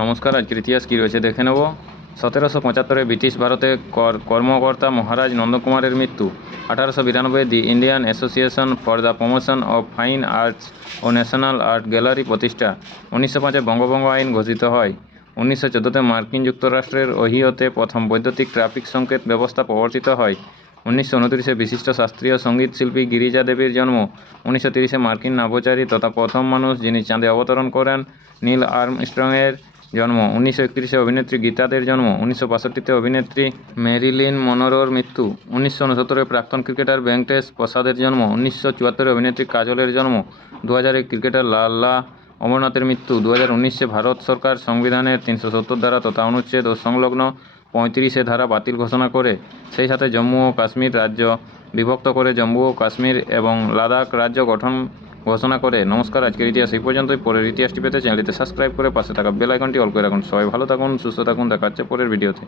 নমস্কার। আজকের ইতিহাস কী রয়েছে দেখে নেব। 1775 ব্রিটিশ ভারতে কর্মকর্তা মহারাজ নন্দকুমারের মৃত্যু। 1892 the Indian Association for the Promotion of Fine Arts ও ন্যাশনাল আর্ট গ্যালারি প্রতিষ্ঠা। 1905 বঙ্গভঙ্গ আইন ঘোষিত হয়। 1914 মার্কিন যুক্তরাষ্ট্রের ওহিওতে প্রথম বৈদ্যুতিক ট্রাফিক সংকেত ব্যবস্থা প্রবর্তিত হয়। 1929 বিশিষ্ট শাস্ত্রীয় সঙ্গীত শিল্পী গিরিজা দেবীর জন্ম। 1930 মার্কিন নভোচারী তথা প্রথম মানুষ যিনি চাঁদে অবতরণ করেন নীল আর্মস্ট্রংয়ের জন্ম। 1931 অভিনেত্রী গীতাদের জন্ম। 1962 অভিনেত্রী মেরিলিন মনোরোর মৃত্যু। 1969 প্রাক্তন ক্রিকেটার ভেঙ্কটেশ প্রসাদের জন্ম। 1974 অভিনেত্রী কাজলের জন্ম। 2001 ক্রিকেটার লালা অমরনাথের মৃত্যু। 2019 ভারত সরকার সংবিধানের 370 ধারা তথা অনুচ্ছেদ ও সংলগ্ন 35 ধারা বাতিল ঘোষণা করে সেই সাথে জম্মু ও কাশ্মীর রাজ্য বিভক্ত করে জম্মু ও কাশ্মীর এবং লাদাখ রাজ্য গঠন ঘোষণা করে। নমস্কার। আজকের ইতিহাস এই পর্যন্তই। পরের ইতিহাসটি পেতে চ্যানেলটিতে সাবস্ক্রাইব করে পাশে থাকা বেল আইকনটি অল করে রাখুন। সবাই ভালো থাকুন, সুস্থ থাকুন। দেখা হচ্ছে পরের ভিডিওতে।